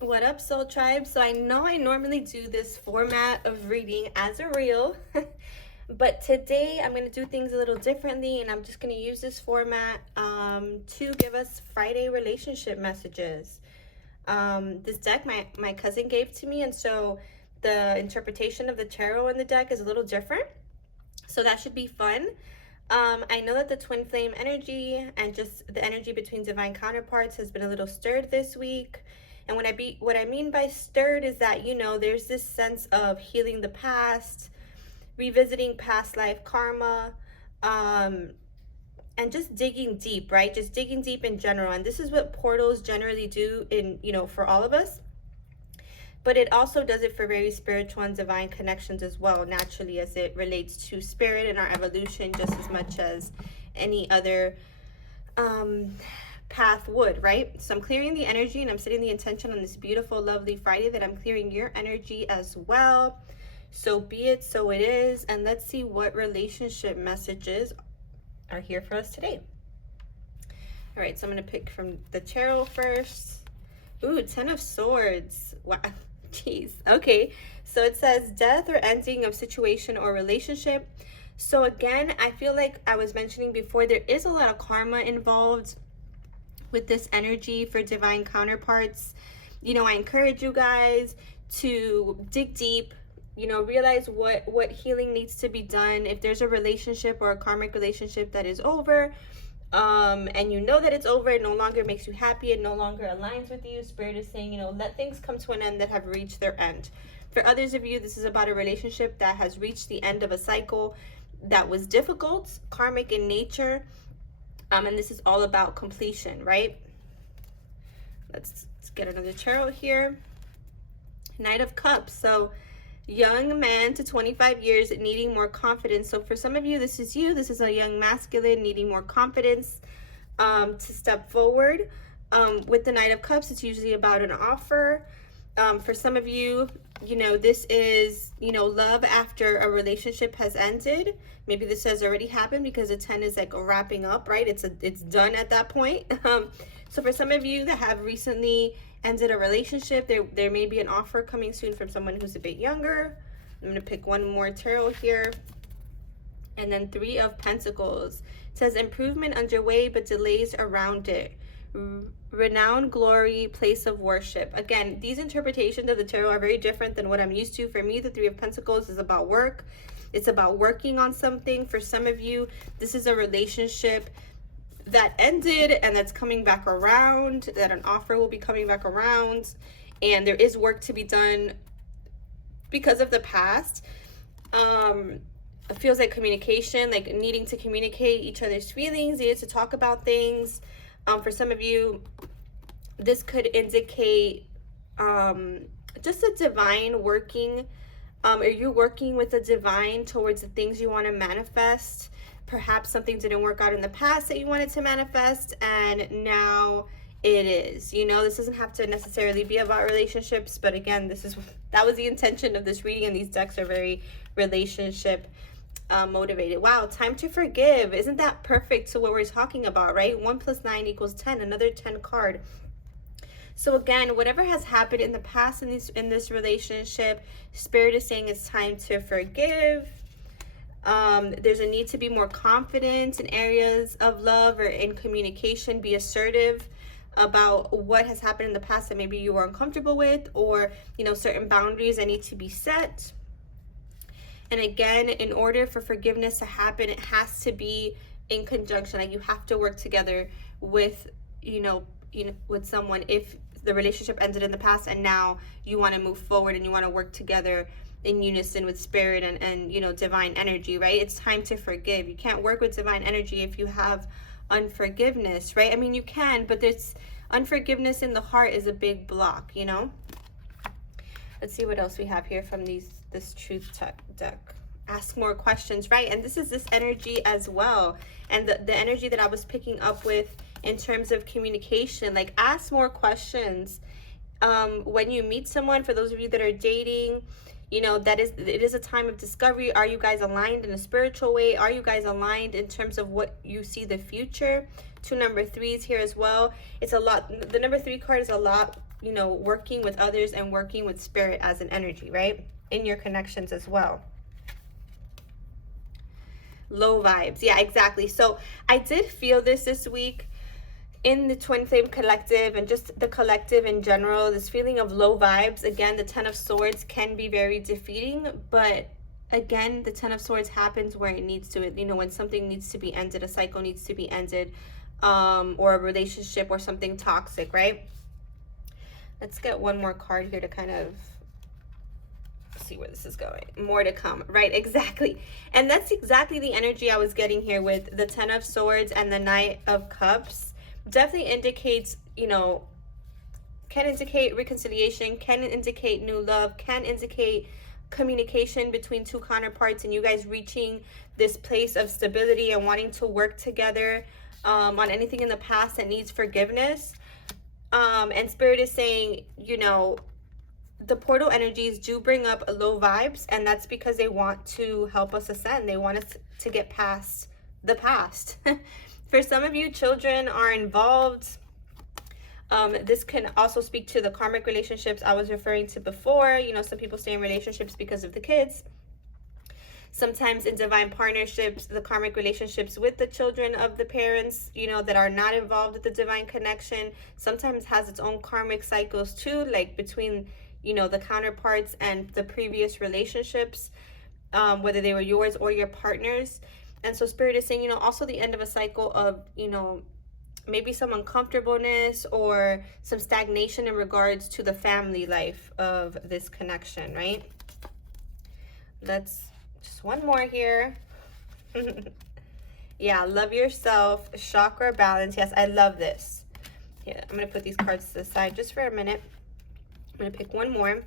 What up, Soul Tribe? So I know I normally do this format of reading as a reel, but today I'm going to do things a little differently, and I'm just going to use this format to give us Friday relationship messages. This deck my cousin gave to me, and so the interpretation of the tarot in the deck is a little different. So that should be fun. I know that the twin flame energy and just the energy between divine counterparts has been a little stirred this week. And what I mean by stirred is that, you know, there's this sense of healing the past, revisiting past life karma, and just digging deep, right? Just digging deep in general. And this is what portals generally do in, you know, for all of us. But it also does it for very spiritual and divine connections as well, naturally, as it relates to spirit and our evolution just as much as any other path would, right? So I'm clearing the energy and I'm setting the intention on this beautiful, lovely Friday that I'm clearing your energy as well. So be it, so it is. And let's see what relationship messages are here for us today. All right, so I'm going to pick from the tarot first. Ooh, 10 of Swords. Wow. Jeez. Okay. So it says death or ending of situation or relationship. So again, I feel like I was mentioning before, there is a lot of karma involved with this energy for divine counterparts. You know, I encourage you guys to dig deep, you know, realize what healing needs to be done. If there's a relationship or a karmic relationship that is over, and you know that it's over, it no longer makes you happy, it no longer aligns with you, Spirit is saying, you know, let things come to an end that have reached their end. For others of you, this is about a relationship that has reached the end of a cycle that was difficult, karmic in nature, and this is all about completion, right? Let's get another tarot here. Knight of Cups. So young man to 25 years needing more confidence. So for some of you, this is you. This is a young masculine needing more confidence to step forward. With the Knight of Cups, it's usually about an offer. For some of you, you know, this is, you know, love after a relationship has ended. Maybe this has already happened because the 10 is like wrapping up, right? It's done at that point. So for some of you that have recently ended a relationship, there may be an offer coming soon from someone who's a bit younger. I'm going to pick one more tarot here. And then 3 of Pentacles. It says improvement underway, but delays around it. Renowned glory, place of worship. Again, these interpretations of the tarot are very different than what I'm used to. For me, the 3 of Pentacles is about work. It's about working on something. For some of you, this is a relationship that ended and that's coming back around, that an offer will be coming back around, and there is work to be done because of the past. It feels like communication, like needing to communicate each other's feelings, needed to talk about things. For some of you, this could indicate just a divine working, or you working with the divine towards the things you want to manifest. Perhaps something didn't work out in the past that you wanted to manifest, and now it is. You know, this doesn't have to necessarily be about relationships, but again, that was the intention of this reading, and these decks are very relationship motivated. Wow, time to forgive. Isn't that perfect to what we're talking about, right? 1 + 9 = 10, another 10 card. So again, whatever has happened in the past in this relationship, Spirit is saying it's time to forgive. There's a need to be more confident in areas of love or in communication. Be assertive about what has happened in the past that maybe you were uncomfortable with, or, you know, certain boundaries that need to be set. And again, in order for forgiveness to happen, it has to be in conjunction. Like, you have to work together with, you know, with someone. If the relationship ended in the past and now you want to move forward and you want to work together in unison with spirit and you know, divine energy, right? It's time to forgive. You can't work with divine energy if you have unforgiveness, right? I mean, you can, but there's unforgiveness in the heart is a big block, you know? Let's see what else we have here from this truth deck. Ask more questions, right? And this is this energy as well. And the energy that I was picking up with in terms of communication, like, ask more questions. When you meet someone, for those of you that are dating, you know, it is a time of discovery. Are you guys aligned in a spiritual way? Are you guys aligned in terms of what you see the future? 2 number 3s here as well. It's a lot. The number 3 card is a lot, you know, working with others and working with spirit as an energy, right? In your connections as well. Low vibes. Yeah, exactly. So I did feel this week in the Twin Flame Collective and just the collective in general, this feeling of low vibes. Again, the Ten of Swords can be very defeating, but again, the Ten of Swords happens where it needs to. You know, when something needs to be ended, a cycle needs to be ended, or a relationship or something toxic, right? Let's get one more card here to kind of see where this is going. More to come, right? Exactly. And that's exactly the energy I was getting here with the Ten of Swords and the Knight of Cups. Definitely indicates, you know, can indicate reconciliation, can indicate new love, can indicate communication between two counterparts and you guys reaching this place of stability and wanting to work together on anything in the past that needs forgiveness. And Spirit is saying, you know, the portal energies do bring up low vibes, and that's because they want to help us ascend. They want us to get past the past. For some of you, children are involved. This can also speak to the karmic relationships I was referring to before. You know, some people stay in relationships because of the kids. Sometimes in divine partnerships, the karmic relationships with the children of the parents, you know, that are not involved with the divine connection, sometimes has its own karmic cycles too, like between, you know, the counterparts and the previous relationships, whether they were yours or your partner's. And so Spirit is saying, you know, also the end of a cycle of, you know, maybe some uncomfortableness or some stagnation in regards to the family life of this connection, right? Let's just one more here. Yeah, love yourself, chakra balance. Yes, I love this. Yeah, I'm going to put these cards to the side just for a minute. I'm going to pick one more.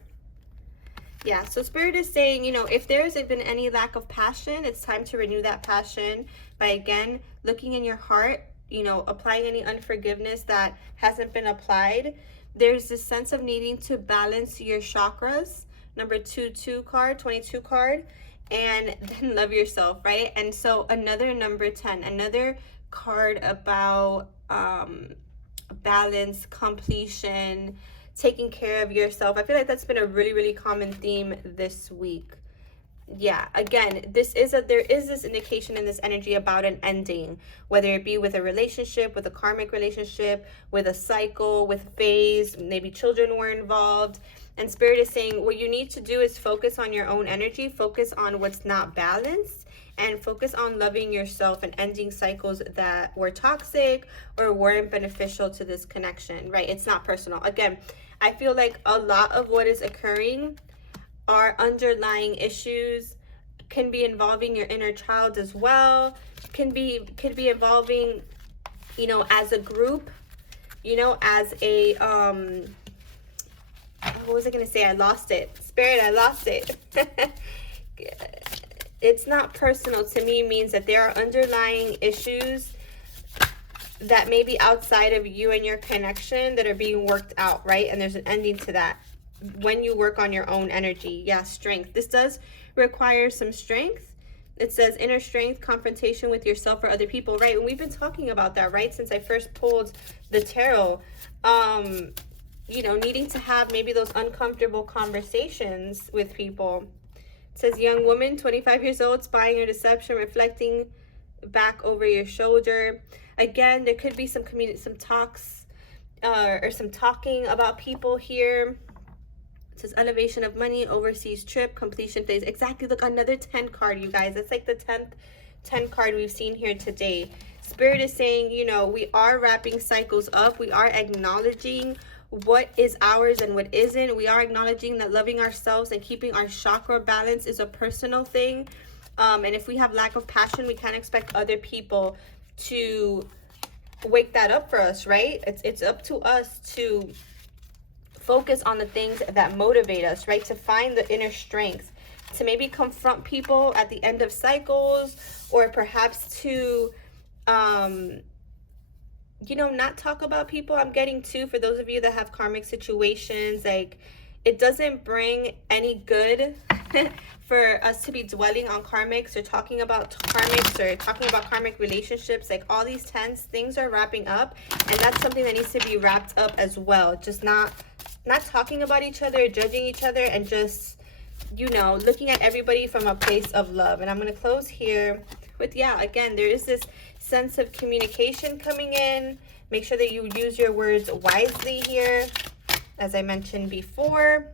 Yeah, so Spirit is saying, you know, if there's been any lack of passion, it's time to renew that passion by, again, looking in your heart, you know, applying any unforgiveness that hasn't been applied. There's this sense of needing to balance your chakras. Number 22 card, and then love yourself, right? And so another number 10, another card about balance, completion, taking care of yourself. I feel like that's been a really, really common theme this week. Yeah, again, there is this indication in this energy about an ending, whether it be with a relationship, with a karmic relationship, with a cycle, with phase, maybe children were involved. And Spirit is saying what you need to do is focus on your own energy, focus on what's not balanced, and focus on loving yourself and ending cycles that were toxic or weren't beneficial to this connection, right? It's not personal. Again, I feel like a lot of what is occurring are underlying issues, can be involving your inner child as well, can be involving, you know, as a group, you know, as a what was I gonna say? I lost it. Spirit, I lost it. It's not personal to me means that there are underlying issues that may be outside of you and your connection that are being worked out, right? And there's an ending to that when you work on your own energy. Yeah, strength. This does require some strength. It says inner strength, confrontation with yourself or other people, right? And we've been talking about that, right? Since I first pulled the tarot. You know, needing to have maybe those uncomfortable conversations with people. It says young woman, 25 years old, spying or deception, reflecting back over your shoulder. Again, there could be some talks or some talking about people here. It says elevation of money, overseas trip, completion phase. Exactly. Look, another 10 card, you guys. That's like the 10th 10 card we've seen here today. Spirit is saying, you know, we are wrapping cycles up. We are acknowledging what is ours and what isn't. We are acknowledging that loving ourselves and keeping our chakra balance is a personal thing. And if we have lack of passion, we can't expect other people to wake that up for us, right? It's up to us to focus on the things that motivate us, right? To find the inner strength, to maybe confront people at the end of cycles, or perhaps to you know, not talk about people. I'm getting to, for those of you that have karmic situations, like, it doesn't bring any good for us to be dwelling on karmics or talking about karmics or talking about karmic relationships. Like, all these tense things are wrapping up, and that's something that needs to be wrapped up as well. Just not not talking about each other, judging each other, and just, you know, looking at everybody from a place of love. And I'm going to close here with, yeah, again, there is this sense of communication coming in. Make sure that you use your words wisely here, as I mentioned before.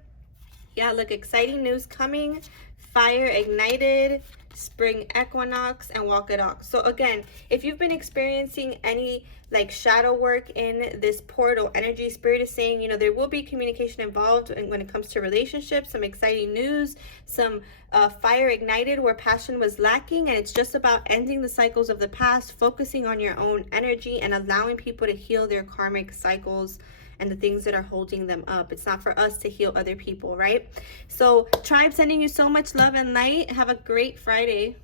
Yeah, look, exciting news coming. Fire ignited, spring equinox, and walk it off. So again, if you've been experiencing any like shadow work in this portal energy, Spirit is saying, you know, there will be communication involved when it comes to relationships, some exciting news, some fire ignited where passion was lacking, and it's just about ending the cycles of the past, focusing on your own energy, and allowing people to heal their karmic cycles and the things that are holding them up. It's not for us to heal other people, right? So, tribe, sending you so much love and light. Have a great Friday.